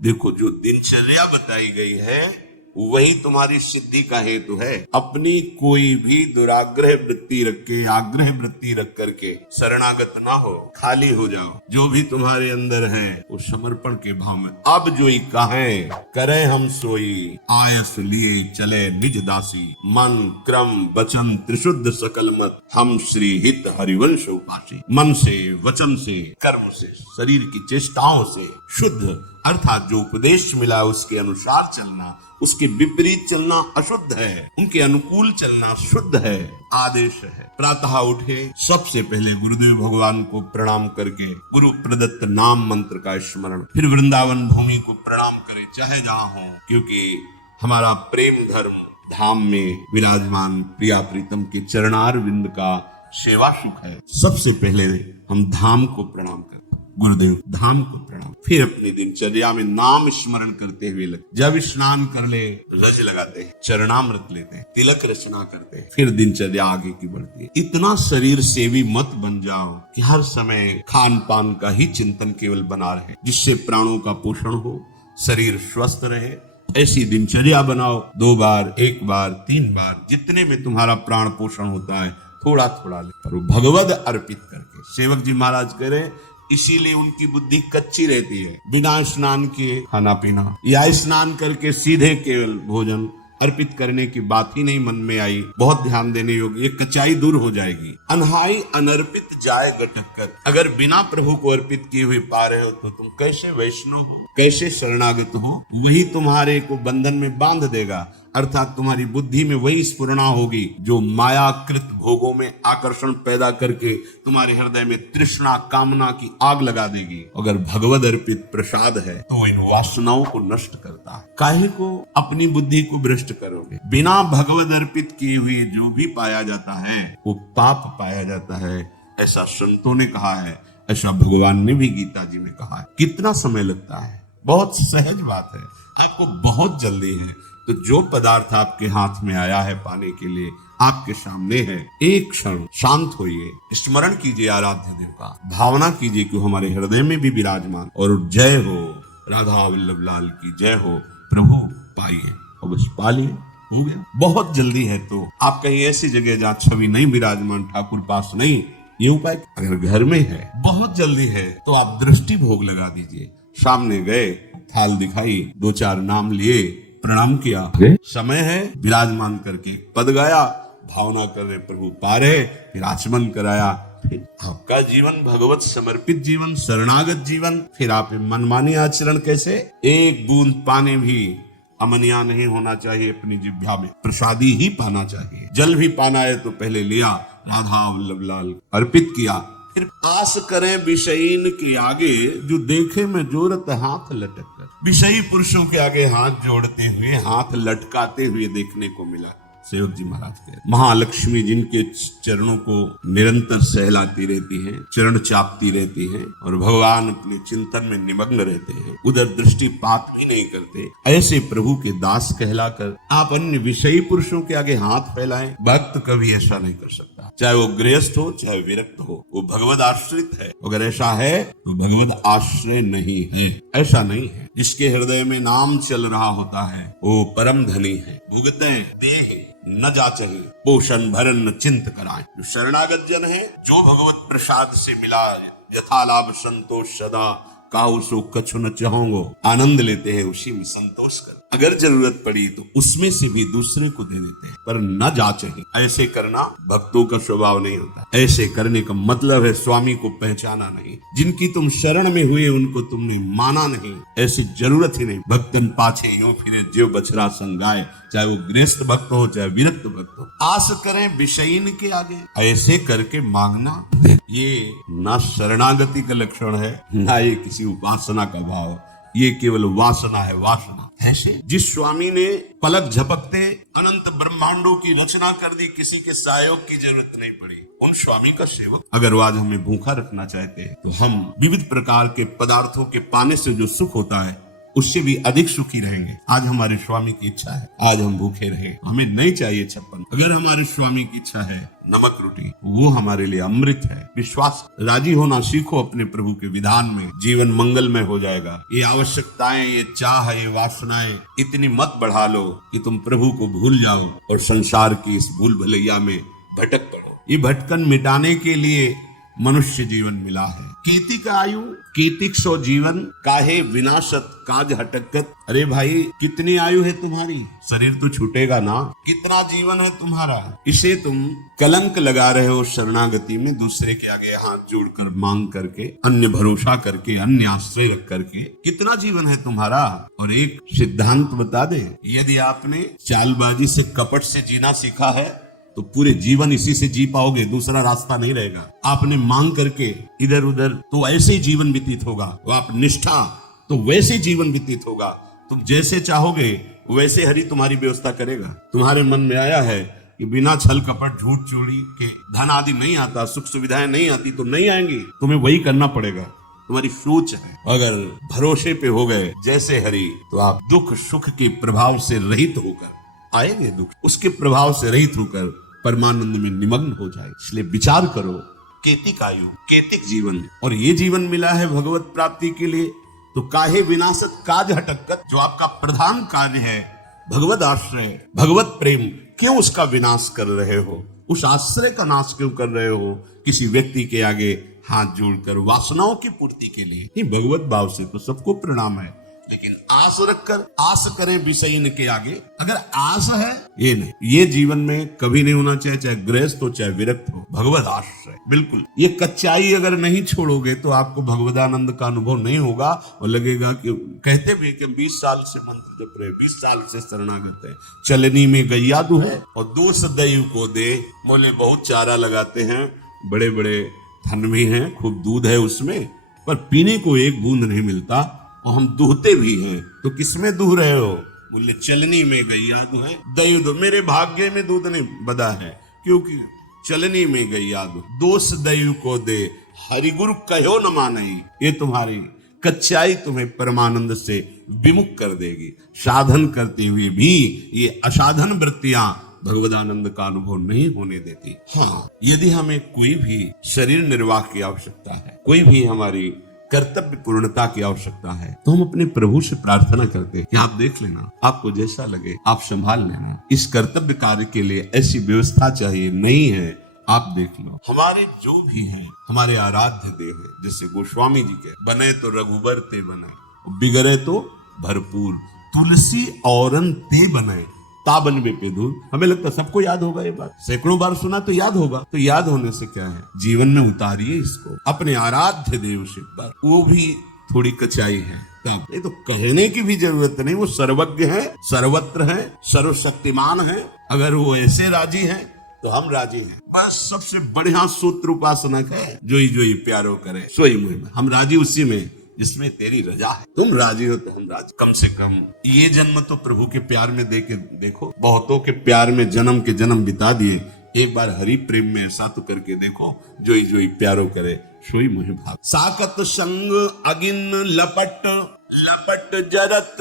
देखो, जो दिनचर्या बताई गई है वही तुम्हारी सिद्धि का हेतु है। अपनी कोई भी दुराग्रह वृत्ति रख के, आग्रह वृत्ति रख करके शरणागत ना हो, खाली हो जाओ। जो भी तुम्हारे अंदर है वो समर्पण के भाव में। अब जो ही कहें करें हम सोई, आयस लिए चले निज दासी, मन क्रम वचन त्रिशुद्ध सकल मत, हम श्री हित हरिवंश उपासी। मन से, वचन से, कर्म से, शरीर की चेष्टाओं से शुद्ध, अर्थात जो उपदेश मिला उसके अनुसार चलना, उसके विपरीत चलना अशुद्ध है, उनके अनुकूल चलना शुद्ध है, आदेश है। प्रातः उठे, सबसे पहले गुरुदेव भगवान को प्रणाम करके गुरु प्रदत्त नाम मंत्र का स्मरण, फिर वृंदावन भूमि को प्रणाम करें चाहे जहां हो, क्योंकि हमारा प्रेम धर्म धाम में विराजमान प्रिया प्रीतम के चरणार विंद का सेवा सुख है। सबसे पहले हम धाम को प्रणाम करें, गुरुदेव धाम को प्रणाम, फिर अपनी दिनचर्या में नाम स्मरण करते हुए लगे। जब स्नान कर ले रज लगाते हैं, चरणामृत लेते हैं, तिलक रचना करते हैं, फिर दिनचर्या आगे की बढ़ती है। इतना शरीर सेवी मत बन जाओ कि हर समय खान पान का ही चिंतन केवल बना रहे, जिससे प्राणों का पोषण हो, शरीर स्वस्थ रहे। ऐसी दिनचर्या बनाओ, 2 बार, 1 बार, 3 बार, जितने में तुम्हारा प्राण पोषण होता है थोड़ा थोड़ा ले, पर भगवद अर्पित करके। सेवक जी महाराज कह रहे, इसीलिए उनकी बुद्धि कच्ची रहती है। बिना स्नान किए खाना पीना या स्नान करके सीधे केवल भोजन अर्पित करने की बात ही नहीं मन में आई। बहुत ध्यान देने योग्य, ये कच्चाई दूर हो जाएगी। अनहाई अनर्पित जाए गटक कर, अगर बिना प्रभु को अर्पित किए हुए पा रहे हो तो तुम कैसे वैष्णव हो, कैसे शरणागत हो? वही तुम्हारे को बंधन में बांध देगा, अर्थात तुम्हारी बुद्धि में वही स्फुरणा होगी जो मायाकृत भोगों में आकर्षण पैदा करके तुम्हारे हृदय में तृष्णा कामना की आग लगा देगी। अगर भगवद अर्पित प्रसाद है तो इन वासनाओं को नष्ट करता है। काहे को अपनी बुद्धि को भ्रष्ट करोगे? बिना भगवद अर्पित किए हुए जो भी पाया जाता है वो पाप पाया जाता है, ऐसा संतों ने कहा है, ऐसा भगवान ने भी गीता जी में कहा है। कितना समय लगता है? बहुत सहज बात है, आपको बहुत जल्दी है। तो जो पदार्थ आपके हाथ में आया है पाने के लिए, आपके सामने है, एक क्षण शांत होइए, स्मरण कीजिए आराध्य देव का, भावना कीजिए कि हमारे हृदय में भी विराजमान, और जय हो राधा वल्लभ लाल की जय हो। प्रभु पाइए और बस पालिए, हो गया। बहुत जल्दी है तो आप कहीं ऐसी जगह जहाँ छवि नहीं विराजमान, ठाकुर पास नहीं, ये उपाय अगर घर में है, बहुत जल्दी है तो आप दृष्टि भोग लगा दीजिए। सामने गए, थाल दिखाई, 2-4 नाम लिए, प्रणाम किया, समय है विराजमान करके पद गाया, भावना कर रहे प्रभु पा रहे, फिर आचमन कराया। फिर आपका जीवन भगवत समर्पित जीवन, शरणागत जीवन। फिर आप मनमानी आचरण कैसे? एक बूंद पाने भी अमनिया नहीं होना चाहिए अपनी जिह्वा में, प्रसादी ही पाना चाहिए। जल भी पाना है तो पहले लिया, राधा वल्लभ लाल अर्पित किया, फिर आस करें विषयीन के आगे, जो देखे में जोरत हाथ लटक कर। विषयी पुरुषों के आगे हाथ जोड़ते हुए, हाथ लटकाते हुए देखने को मिला सेवक जी महाराज के। महालक्ष्मी जिनके चरणों को निरंतर सहलाती रहती हैं, चरण चापती रहती हैं, और भगवान अपने चिंतन में निमग्न रहते हैं, उधर दृष्टिपात भी नहीं करते, ऐसे प्रभु के दास कहलाकर आप अन्य विषयी पुरुषों के आगे हाथ फैलाएं, भक्त कभी ऐसा नहीं कर सकता। चाहे वो गृहस्थ हो, चाहे विरक्त हो, वो भगवद आश्रित है। अगर ऐसा है तो भगवद आश्रय नहीं है, ऐसा नहीं है। जिसके हृदय में नाम चल रहा होता है वो परम धनी है। भुगते देह न जाचहे, पोषण भरन न चिंत कराए। जो शरणागत जन है, जो भगवत प्रसाद से मिला, यथा लाभ संतोष सदा, काहू सो कछु न चाहोगो, आनंद लेते हैं, उसी में संतोष कर। अगर जरूरत पड़ी तो उसमें से भी दूसरे को दे देते हैं, पर न जाचहे। ऐसे करना भक्तों का स्वभाव नहीं होता। ऐसे करने का मतलब है स्वामी को पहचाना नहीं। जिनकी तुम शरण में हुए उनको तुमने माना नहीं, ऐसी जरूरत ही नहीं। भक्तन पाछे यूं फिरे ज्यों बछड़ा संगाए, चाहे वो गृहस्थ भक्त हो चाहे विरक्त भक्त हो। आस करें विषयीन के आगे, ऐसे करके मांगना, ये ना शरणागति का लक्षण है, ना ये किसी उपासना का भाव, ये केवल वासना है, वासना। ऐसे जिस स्वामी ने पलक झपकते अनंत ब्रह्मांडों की रचना कर दी, किसी के सहयोग की जरूरत नहीं पड़ी, उन स्वामी का सेवक अगर वो आज हमें भूखा रखना चाहते हैं तो हम विविध प्रकार के पदार्थों के पाने से जो सुख होता है उससे भी अधिक सुखी रहेंगे। आज हमारे स्वामी की इच्छा है, आज हम भूखे रहे, हमें नहीं चाहिए 56। अगर हमारे स्वामी की इच्छा है नमक रोटी, वो हमारे लिए अमृत है। विश्वास, राजी होना सीखो अपने प्रभु के विधान में, जीवन मंगलमय हो जाएगा। ये आवश्यकताएं, ये चाह, ये वासनाएं इतनी मत बढ़ा लो कि तुम प्रभु को भूल जाओ और संसार की इस भूल भलैया में भटक पड़ो। ये भटकन मिटाने के लिए मनुष्य जीवन मिला है। कीति का आयु कीतिक सो जीवन, काहे विनाशत काज हटकत। अरे भाई, कितनी आयु है तुम्हारी? शरीर तो छूटेगा ना। कितना जीवन है तुम्हारा? इसे तुम कलंक लगा रहे हो शरणागति में, दूसरे के आगे हाथ जोड़कर मांग करके, अन्य भरोसा करके, अन्य आश्रय रख करके। कितना जीवन है तुम्हारा? और एक सिद्धांत बता दे, यदि आपने चालबाजी से, कपट से जीना सीखा है तो पूरे जीवन इसी से जी पाओगे, दूसरा रास्ता नहीं रहेगा। आपने मांग करके इधर उधर, तो ऐसे जीवन व्यतीत होगा। वो आप निष्ठा, तो वैसे जीवन व्यतीत होगा। तुम जैसे चाहोगे वैसे हरि तुम्हारी व्यवस्था करेगा। तुम्हारे मन में आया है कि बिना छल कपट झूठ चोरी के धन आदि नहीं आता, सुख सुविधाएं नहीं आती, तो नहीं आएंगी, तुम्हें वही करना पड़ेगा। तुम्हारी सोच है। अगर भरोसे पे हो गए जैसे हरि, तो आप दुख सुख के प्रभाव से रहित होकर आएंगे, दुख उसके प्रभाव से रहित होकर परमानंद में निमग्न हो जाए। इसलिए विचार करो, केतिक आयु, केतिक जीवन, और ये जीवन मिला है भगवत प्राप्ति के लिए, तो काहे विनाशत काज हटकत। जो आपका प्रधान कार्य है, भगवत आश्रय, भगवत प्रेम, क्यों उसका विनाश कर रहे हो? उस आश्रय का नाश क्यों कर रहे हो? किसी व्यक्ति के आगे हाथ जोड़कर वासनाओं की पूर्ति के लिए। नहीं, भगवत भाव से तो सबको प्रणाम है, लेकिन आस रखकर, आस करें विषय के आगे। अगर आस है, ये नहीं, ये जीवन में कभी नहीं होना चाहिए, चाहे गृहस्थ हो चाहे विरक्त हो। भगवत आश्रय, बिल्कुल। ये कच्चाई अगर नहीं छोड़ोगे तो आपको भगवदानंद का अनुभव नहीं होगा, और लगेगा कि कहते भी कि 20 साल से मंत्र जप रहे, 20 साल से शरणागत है, चलनी में गैया दू है और दोष दैव को दे। बोले बहुत चारा लगाते हैं, बड़े बड़े थन भी हैं, खूब दूध है उसमें, पर पीने को एक बूंद नहीं मिलता, और हम दूहते भी हैं। तो किसमें दूह रहे हो? बोले चलनी में गैया दू है, दही दो। मेरे भाग्य में दूध नहीं बदा है, क्योंकि चलनी में गैया दू, दोष दैव को दे, हरिगुरु कहो न माने। ये तुम्हारी कच्चाई तुम्हें परमानंद से विमुख कर देगी। साधन करते हुए भी ये असाधन वृत्तियां भगवदानंद का अनुभव नहीं होने देती। हाँ, यदि हमें कोई भी शरीर निर्वाह की आवश्यकता है, कोई भी हमारी कर्तव्य पूर्णता की आवश्यकता है, तो हम अपने प्रभु से प्रार्थना करते हैं कि आप देख लेना, आपको जैसा लगे आप संभाल लेना। इस कर्तव्य कार्य के लिए ऐसी व्यवस्था चाहिए, नहीं है आप देख लो। हमारे जो भी हैं, हमारे आराध्य देव है, जैसे गोस्वामी जी के, बने तो रघुबर ते बने, बिगड़े तो भरपूर, तुलसी औरन ते बने, ताबनवे पे दूर। हमें लगता है सबको याद होगा ये बात, सैकड़ों बार सुना तो याद होगा। तो याद होने से क्या है, जीवन में उतारिए इसको अपने आराध्य देव से। वो भी थोड़ी कचाई है, ये तो कहने की भी जरूरत नहीं, वो सर्वज्ञ है, सर्वत्र है, सर्वशक्तिमान है। अगर वो ऐसे राजी है तो हम राजी हैं। बस सबसे बढ़िया सूत्र उपासनक है, जोई जोई प्यारो करे सोई मुहि। हम राजी उसी में जिसमें तेरी रजा है। तुम राजी हो तो हम राजी। कम से कम ये जन्म तो प्रभु के प्यार में दे के देखो। बहुतों के प्यार में जन्म के जन्म बिता दिए, एक बार हरि प्रेम में ऐसा तो करके देखो, जोई जोई प्यारो करे सोई मुहि भाग। साकत संग अगिन लपट, लपट जरत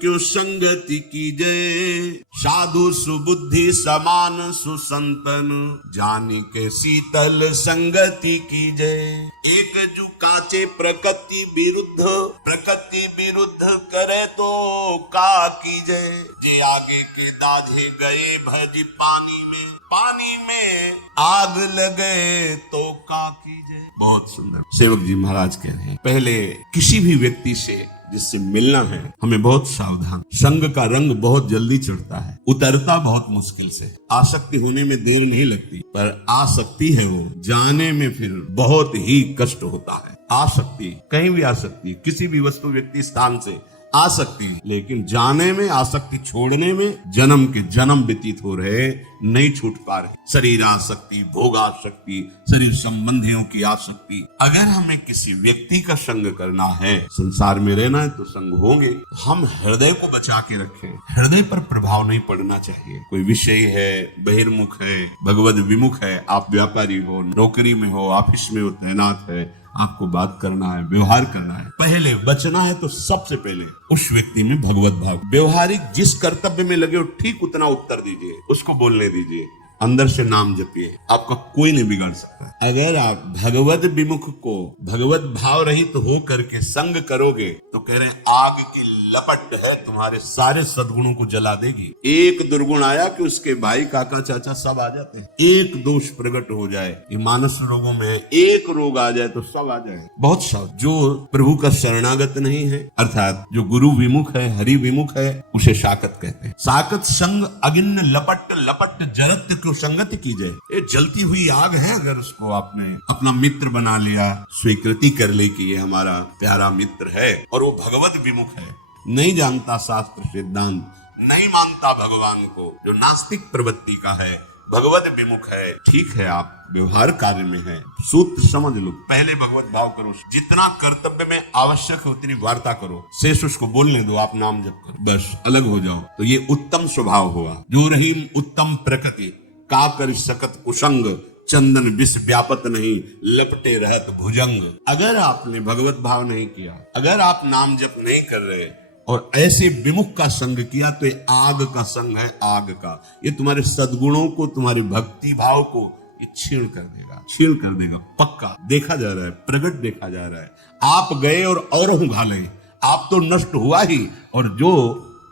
क्यों संगति की जय। साधु सुबुद्धि समान सुसंतन, जाने के शीतल संगति की जय। एक जु काचे प्रकृति विरुद्ध, प्रकृति विरुद्ध करे तो का की जय। जे आगे के दाझे गए भज पानी में, पानी में आग लगे तो का की जय। बहुत सुंदर सेवक जी महाराज कह रहे हैं, पहले किसी भी व्यक्ति से जिससे मिलना है हमें बहुत सावधान। संग का रंग बहुत जल्दी चढ़ता है, उतरता बहुत मुश्किल से। आसक्ति होने में देर नहीं लगती, पर आसक्ति है वो जाने में फिर बहुत ही कष्ट होता है। आसक्ति कहीं भी आ सकती है, किसी भी वस्तु व्यक्ति स्थान से आ सकती है, लेकिन जाने में, आसक्ति छोड़ने में जन्म के जन्म व्यतीत हो रहे, नहीं छूट पा रहे। शरीर आसक्ति, भोग आसक्ति, शरीर संबंधियों की आसक्ति। अगर हमें किसी व्यक्ति का संग करना है, संसार में रहना है, तो संग होंगे। हम हृदय को बचा के रखें, हृदय पर प्रभाव नहीं पड़ना चाहिए। कोई विषय है, बहिर्मुख है, भगवद विमुख है, आप व्यापारी हो, नौकरी में हो, ऑफिस में हो, तैनात है, आपको बात करना है, व्यवहार करना है, पहले बचना है तो सबसे पहले उस व्यक्ति में भगवत भाव, व्यवहारिक जिस कर्तव्य में लगे हो ठीक उतना उत्तर दीजिए, उसको बोलने दीजिए, अंदर से नाम जपिए, आपका कोई नहीं बिगाड़ सकता। अगर आप भगवत विमुख को भगवत भाव रहित तो हो करके संग करोगे तो कह रहे आग की लपट है तुम्हारे सारे सद्गुणों को जला देगी। एक दुर्गुण आया कि उसके भाई काका चाचा सब आ जाते हैं, एक दोष प्रकट हो जाए, ये मानस रोगों में एक रोग आ जाए तो सब आ जाए। बहुत सब जो प्रभु का शरणागत नहीं है अर्थात जो गुरु विमुख है, हरि विमुख है, उसे शाकत कहते हैं। शाकत संग अगिन्न लपट लपट जरत क्यों संगति की जाए, ये जलती हुई आग है। अगर उसको आपने अपना मित्र बना लिया, स्वीकृति कर ली कि ये हमारा प्यारा मित्र है और वो भगवत विमुख है, नहीं जानता शास्त्र सिद्धांत, नहीं मानता भगवान को, जो नास्तिक प्रवृत्ति का है, भगवत विमुख है, ठीक है आप व्यवहार कार्य में है, सूत्र समझ लो, पहले भगवत भाव करो, जितना कर्तव्य में आवश्यक है उतनी वार्ता करो, शेष उसको बोलने दो, आप नाम जप करो, बस अलग हो जाओ। तो ये उत्तम स्वभाव हुआ। जो रहीम उत्तम प्रकृति का कर सकत कुसंग, चंदन विष व्यापत नहीं लपटे रहत भुजंग। अगर आपने भगवत भाव नहीं किया, अगर आप नाम जप नहीं कर रहे और ऐसे विमुख का संग किया तो ये आग का संग है, आग का। ये तुम्हारे सद्गुणों को, तुम्हारे भक्ति भाव को ये छीण कर देगा, छीण कर देगा, पक्का देखा जा रहा है, प्रकट देखा जा रहा है। आप गए और औरों घाले, आप तो नष्ट हुआ ही, और जो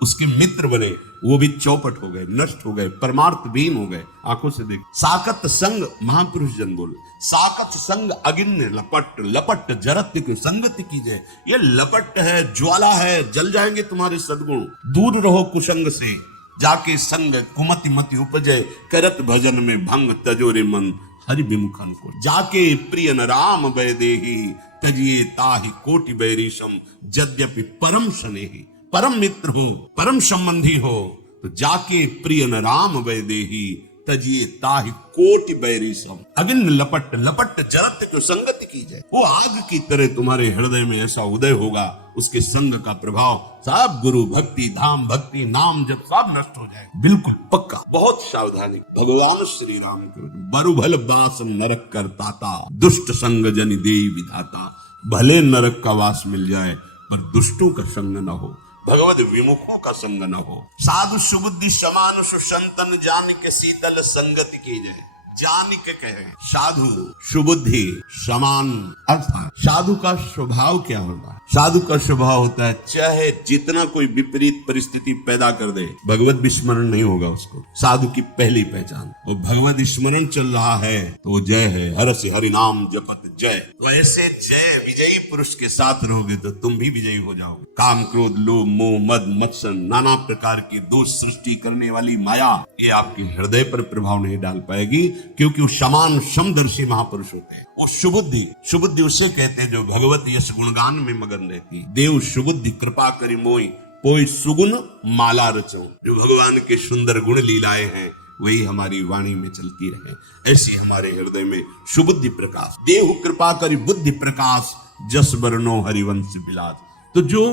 उसके मित्र बने वो भी चौपट हो गए, नष्ट हो गए, परमार्थ विहीन हो गए। आंखों से देख। साकत संग, महापुरुष जन बोले, साकत संग अगिन्न लपट लपट जरत की संगति कीजिए। ये लपट है, ज्वाला है, जल जाएंगे तुम्हारे सद्गुण। दूर रहो कुसंग से, जाके संग कुमति मति उपजय, करत भजन में भंग तजोरे मन हरि विमुखन को। जाके प्रिय न राम वैदेही, तजिए ताहि कोटि बैरीशम, यद्यपि परम स्नेही। परम मित्र हो, परम संबंधी हो तो जाके प्रिय न राम वैदेही, तजिए ताहि कोटि बैरीशम। अगिन्न लपट लपट जरत को संगति की जाए। वो आग की तरह तुम्हारे हृदय में ऐसा उदय होगा, उसके संग का प्रभाव सब गुरु भक्ति, धाम भक्ति, नाम जब सब नष्ट हो जाए, बिल्कुल पक्का। बहुत सावधानी। भगवान श्री राम के बरुभल बास नरक करताता, दुष्ट संग जनि देई विधाता। भले नरक का वास मिल जाए पर दुष्टों का संग न हो, भगवत विमुखों का संग न हो। साधु सुबुद्धि समान सुसंतन, जान के शीतल संगति की जाए। जान के कहे साधु सुबुद्धि समान, अर्थात साधु का स्वभाव क्या होता है? साधु का स्वभाव होता है चाहे जितना कोई विपरीत परिस्थिति पैदा कर दे, भगवत विस्मरण नहीं होगा उसको। साधु की पहली पहचान, वो भगवत स्मरण चल रहा है तो वो जय है, हर से हरि नाम जपत जय। तो ऐसे जय विजयी पुरुष के साथ रहोगे तो तुम भी विजयी हो जाओगे। काम क्रोध लोभ मोह मद मत्सर नाना प्रकार की दोष सृष्टि करने वाली माया, ये आपके हृदय पर प्रभाव नहीं डाल पाएगी, क्योंकि वो समान समदर्शी महापुरुष होते हैं। वो सुबुद्धि, सुबुद्धि उसे कहते हैं जो भगवत यश गुणगान में मगन रहती है। देव सुबुद्धि कृपा करी मोई, कोई सुगुण माला रचो। जो भगवान के सुंदर गुण लीलाएं हैं वही हमारी वाणी में चलती रहे, ऐसी हमारे हृदय में सुबुद्धि प्रकाश। देव कृपा करी बुद्धि प्रकाश, जस बरनो हरिवंश विलास। तो जो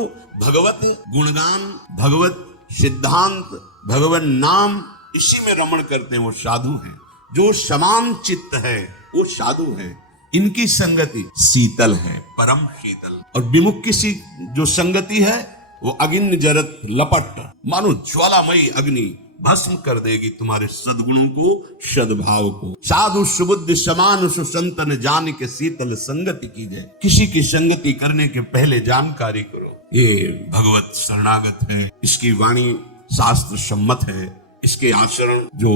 भगवत गुणगान, भगवत सिद्धांत, भगवत नाम इसी में रमण करते हैं वो साधु हैं। जो समान चित्त है वो साधु है। इनकी संगति शीतल है, परम शीतल। और विमुख की जो संगति है वो अगिन्न जरत लपट, मानो ज्वालामयी अग्नि भस्म कर देगी तुम्हारे सद्गुणों को, सद्भाव को। साधु सुबुद्धि समान सुसंतन, जान के शीतल संगति कीजिए। किसी की संगति करने के पहले जानकारी करो। ये भगवत शरणागत है, इसकी वाणी शास्त्र सम्मत है, इसके आचरण जो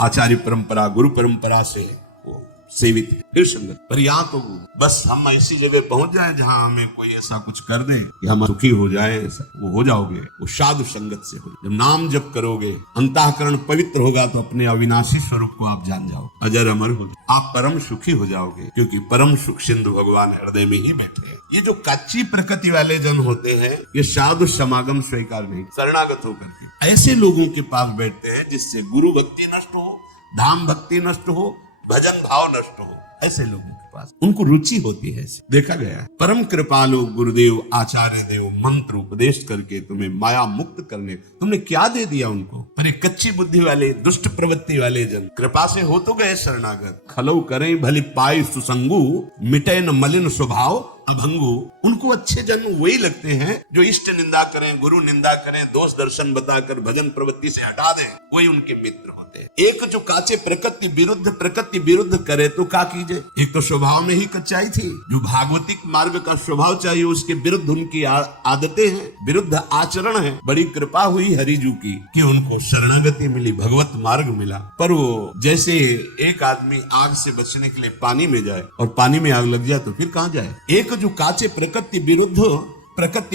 आचार्य परंपरा गुरु परंपरा से वो सेवित है, फिर संगत। पर यहाँ तो बस हम ऐसी जगह पहुंच जाए जहां हमें कोई ऐसा कुछ कर दे कि हम सुखी हो जाए, ऐसा वो हो जाओगे, वो साधु संगत से हो। जब नाम जप करोगे, अंतःकरण पवित्र होगा तो अपने अविनाशी स्वरूप को आप जान जाओ, अजर अमर हो जाओ, आप परम सुखी हो जाओगे, क्योंकि परम सुख सिंधु भगवान हृदय में ही बैठे हैं। ये जो कच्ची प्रकृति वाले जन होते हैं ये साधु समागम स्वीकार नहीं, शरणागत होकर के ऐसे लोगों के पास बैठते हैं जिससे गुरु भक्ति नष्ट हो, धाम भक्ति नष्ट हो, भजन भाव नष्ट हो, ऐसे लोगों पास, उनको रुचि होती है। देखा गया परम कृपालु गुरुदेव आचार्य देव मंत्र उपदेश करके तुम्हें माया मुक्त करने तुमने क्या दे दिया उनको। पर एक कच्ची बुद्धि वाले दुष्ट प्रवृत्ति वाले जन कृपा से हो तो गए शरणागत, खलो करें भली पाई सुसंगु, मिटे न मलिन स्वभाव अभंगु। उनको अच्छे जन वही लगते हैं जो इष्ट निंदा करें, गुरु निंदा करें, दोष दर्शन बताकर भजन प्रवृत्ति से हटा दें, वही उनके मित्र होते हैं। एक जो काचे प्रकृति विरुद्ध करे तो क्या कीजिए। एक तो स्वभाव में ही कच्चाई थी, जो भागवतिक मार्ग का स्वभाव चाहिए उसके विरुद्ध उनकी आदतें हैं, विरुद्ध आचरण है। बड़ी कृपा हुई हरिजू की कि उनको शरणागति मिली, भगवत मार्ग मिला। पर वो जैसे एक आदमी आग से बचने के लिए पानी में जाए और पानी में आग लग जाए तो फिर कहां जाए। एक जो काचे प्रकृति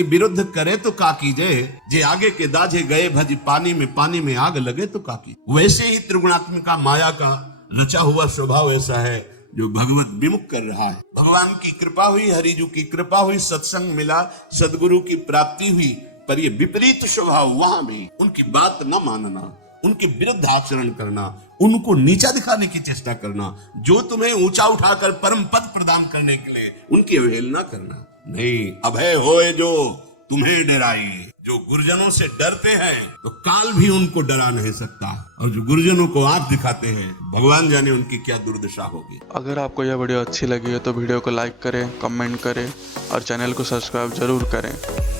विरुद्ध करे तो का कीजिए, जे आगे के दाजे गए भज पानी में आग लगे तो का की। वैसे ही त्रिगुणात्मिका माया का रचा हुआ स्वभाव ऐसा है जो भगवत विमुख कर रहा है। भगवान की कृपा हुई, हरिजू की कृपा हुई, सत्संग मिला, सदगुरु की प्राप्ति हुई, पर ये विपरीत स्वभाव वहां भी उनकी बात न मानना, उनके विरुद्ध आचरण करना, उनको नीचा दिखाने की चेष्टा करना, जो तुम्हें ऊंचा उठाकर परम पद प्रदान करने के लिए उनकी अवहेलना करना। नहीं, अभय होए जो तुम्हें डराई। जो गुरुजनों से डरते हैं तो काल भी उनको डरा नहीं सकता, और जो गुरुजनों को आंख दिखाते हैं भगवान जाने उनकी क्या दुर्दशा होगी। अगर आपको यह वीडियो अच्छी लगी है तो वीडियो को लाइक करें, कमेंट करें और चैनल को सब्सक्राइब जरूर करें।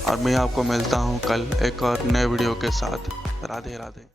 और मैं आपको मिलता हूँ कल एक और नए वीडियो के साथ। राधे राधे।